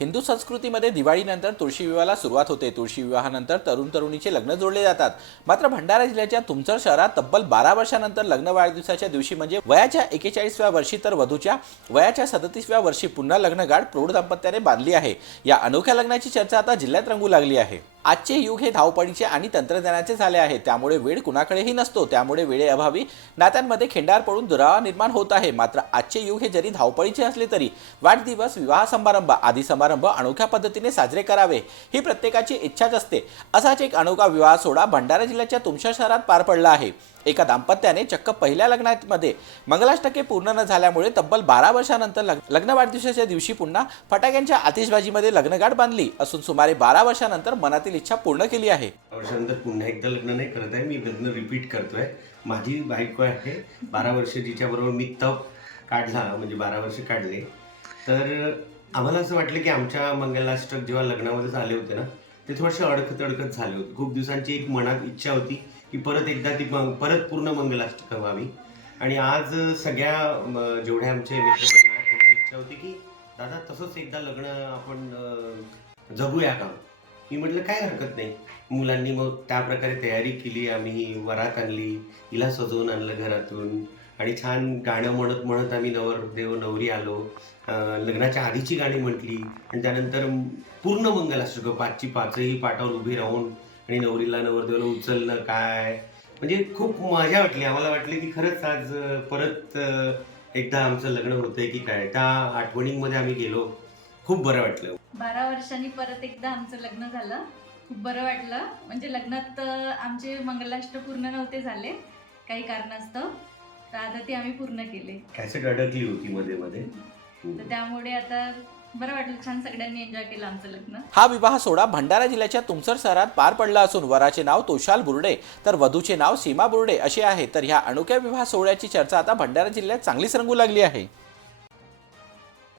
हिंदू संस्कृतीमध्ये दिवाळीनंतर तुळशी विवाहाला सुरुवात होते. तुळशी विवाहानंतर तरुण तरुणीचे लग्न जोडले जातात. मात्र भंडारा जिल्ह्याच्या तुमसर शहरात तब्बल बारा वर्षानंतर लग्न वाढदिवसाच्या दिवशी म्हणजे वयाच्या एकेचाळीसव्या वर्षी तर वधूच्या वयाच्या सदतीसव्या वर्षी पुन्हा लग्नगाठ प्रौढ दाम्पत्याने बांधली आहे. या अनोख्या लग्नाची चर्चा आता जिल्ह्यात रंगू लागली आहे. आजचे युग हे धावपळीचे आणि तंत्रज्ञानाचे झाले आहे त्यामुळे वेळ कुणाकडेही नसतो. त्यामुळे वेळेअभावी नात्यांमध्ये खिंडार पडून दुरावा निर्माण होत आहे. मात्र आजचे युग हे जरी धावपळीचे असले तरी वाढदिवस विवाह समारंभ आदी समारंभ अनोख्या पद्धतीने साजरे करावे ही प्रत्येकाची इच्छाच असते. असाच एक अनोखा विवाह सोहळा भंडारा जिल्ह्याच्या तुमशा शहरात पार पडला आहे. एका दाम्पत्याने चक्क पहिल्या लग्नामध्ये मंगलाष्टके पूर्ण न झाल्यामुळे तब्बल बारा वर्षानंतर लग्न वाढदिवसाच्या दिवशी पुन्हा फटाक्यांच्या आतिषबाजीमध्ये लग्नगाठ बांधली. असून सुमारे बारा वर्षानंतर मनातील इच्छा पूर्ण केली आहे. वर्षानंतर पुन्हा एकदा लग्न नाही करत आहे मी लग्न रिपीट करतोय. माझी बायको आहे? बारा वर्ष जिच्याबरोबर मी तप काढला म्हणजे बारा वर्ष काढले. तर आम्हाला असं वाटलं की आमच्या मंगलाष्टक जेव्हा लग्नामध्ये झाले होते ना ते थोडेसे अडकत अडकत झाले होते. खूप दिवसांची एक मनात इच्छा होती की परत एकदा ती मग परत पूर्ण मंगलाष्टक व्हावी. आणि आज सगळ्या जेवढ्या आमचे मित्रपरिवार त्यांची इच्छा होती की दादा तसंच एकदा लग्न आपण जगूया का? मी म्हटलं काय हरकत नाही. मुलांनी मग त्या प्रकारे तयारी केली आम्ही वरात आणली हिला सजवून आणलं घरातून आणि छान गाणं म्हणत म्हणत आम्ही नवरदेव नवरी आलो. लग्नाच्या आधीची गाणी म्हटली आणि त्यानंतर पूर्ण मंगलाष्टक पाचची पाचही पाठावर उभी राहून आणि नवरीला नवरदेवाला उचललं काय? म्हणजे खूप मजा वाटली. आम्हाला वाटली की खरंच आज परत एकदा आमचं लग्न होतंय की काय? त्या आठवणींमध्ये आम्ही गेलो. खूप बरं वाटलं. बारा वर्षांनी परत एकदा आमचं लग्न झालं. खूप बरं वाटलं. म्हणजे लग्नात आमचे मंगलाष्ट पूर्ण नव्हते झाले. काही कारणास्तव. तर आता ते आम्ही पूर्ण केले. कॅसेट अडकली होती मध्ये मध्ये. तर त्यामुळे आता बरं वाटलं. छान सगळ्यांनी एन्जॉय केलं आमचं लग्न. हा विवाह सोहळा भंडारा जिल्ह्याच्या तुमसर शहरात पार पडला असून वराचे नाव तोशाल बुर्डे तर वधूचे नाव सीमा बुर्डे असे आहे. तर ह्या अनोख्या विवाह सोहळ्याची चर्चा आता भंडारा जिल्ह्यात चांगलीच रंगू लागली आहे.